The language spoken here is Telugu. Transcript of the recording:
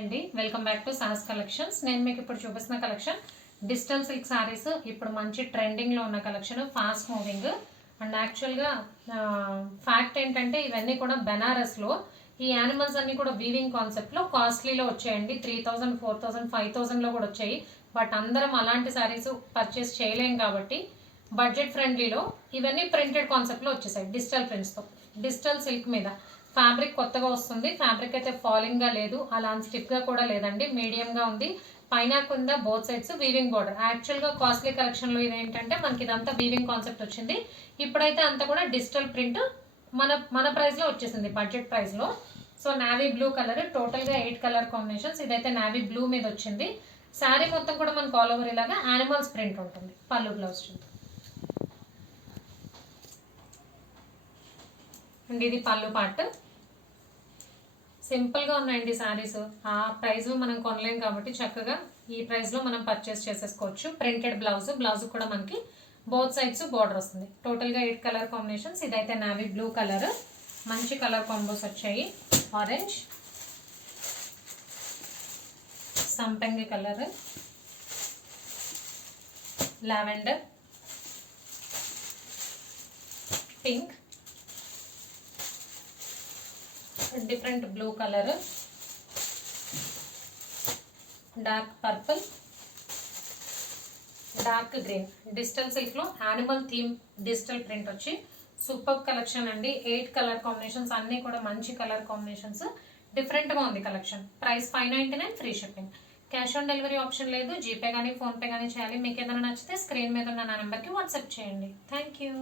అండి, welcome back to Sahas collections. నేను మీకు ఇప్పుడు చూపిస్తున్న కలెక్షన్ డిజిటల్ సిల్క్ సారీస్. ఇప్పుడు మంచి ట్రెండింగ్లో ఉన్న కలెక్షన్, ఫాస్ట్ మూవింగ్. అండ్ యాక్చువల్గా ఫ్యాక్ట్ ఏంటంటే ఇవన్నీ కూడా బెనారస్లో ఈ యానిమల్స్ అన్నీ కూడా వీవింగ్ కాన్సెప్ట్లో కాస్ట్లీలో వచ్చాయండి. 3000, 4000, 5000లో కూడా వచ్చాయి. బట్ అందరం అలాంటి సారీస్ పర్చేస్ చేయలేం కాబట్టి బడ్జెట్ ఫ్రెండ్లీలో ఇవన్నీ ప్రింటెడ్ కాన్సెప్ట్లో వచ్చేసాయి. డిజిటల్ ప్రింట్స్తో డిజిటల్ సిల్క్ మీద ఫ్యాబ్రిక్ కొత్తగా వస్తుంది. ఫ్యాబ్రిక్ అయితే ఫాలింగ్గా లేదు, అలా స్టిఫ్గా కూడా లేదండి, మీడియంగా ఉంది. పైన కింద బోత్ సైడ్స్ వీవింగ్ బోర్డర్. యాక్చువల్గా కాస్ట్లీ కలెక్షన్లో ఇది ఏంటంటే మనకి ఇదంతా వీవింగ్ కాన్సెప్ట్ వచ్చింది. ఇప్పుడైతే అంతా కూడా డిజిటల్ ప్రింట్ మన ప్రైస్లో వచ్చేసింది, బడ్జెట్ ప్రైస్లో. సో నావీ బ్లూ కలర్, టోటల్గా 8 కలర్ కాంబినేషన్స్. ఇదైతే నావీ బ్లూ మీద వచ్చింది. శారీ మొత్తం కూడా మనకు ఆల్ ఓవర్ ఇలాగా యానిమల్స్ ప్రింట్ ఉంటుంది. పళ్ళు బ్లౌజ్ అండ్ ఇది పళ్ళు పార్ట్. సింపుల్గా ఉన్నాయండి శారీస్. ఆ ప్రైస్ మనం కొనలేం కాబట్టి చక్కగా ఈ ప్రైస్లో మనం పర్చేస్ చేసేసుకోవచ్చు. ప్రింటెడ్ బ్లౌజ్ కూడా మనకి బోత్ సైడ్స్ బార్డర్ వస్తుంది. టోటల్గా 8 కలర్ కాంబినేషన్స్. ఇదైతే నావీ బ్లూ కలర్, మంచి కలర్ కాంబోస్ వచ్చాయి. ఆరెంజ్, సంపంగి colour, lavender, pink, different blue colour, dark purple, dark green. Digital silk లో యానిమల్ థీమ్ డిజిటల్ ప్రింట్ వచ్చి సూపర్ కలెక్షన్ అండి. 8 కలర్ కాంబినేషన్స్, అన్ని కూడా మంచి కలర్ కాంబినేషన్స్. డిఫరెంట్ గా ఉంది collection. Price 599, free shipping. Cash on delivery option లేదు. జీపే కానీ ఫోన్పే కానీ చేయాలి. మీకు ఏదైనా నచ్చితే స్క్రీన్ మీద ఉన్న నా నెంబర్కి వాట్సాప్ చేయండి. Thank you.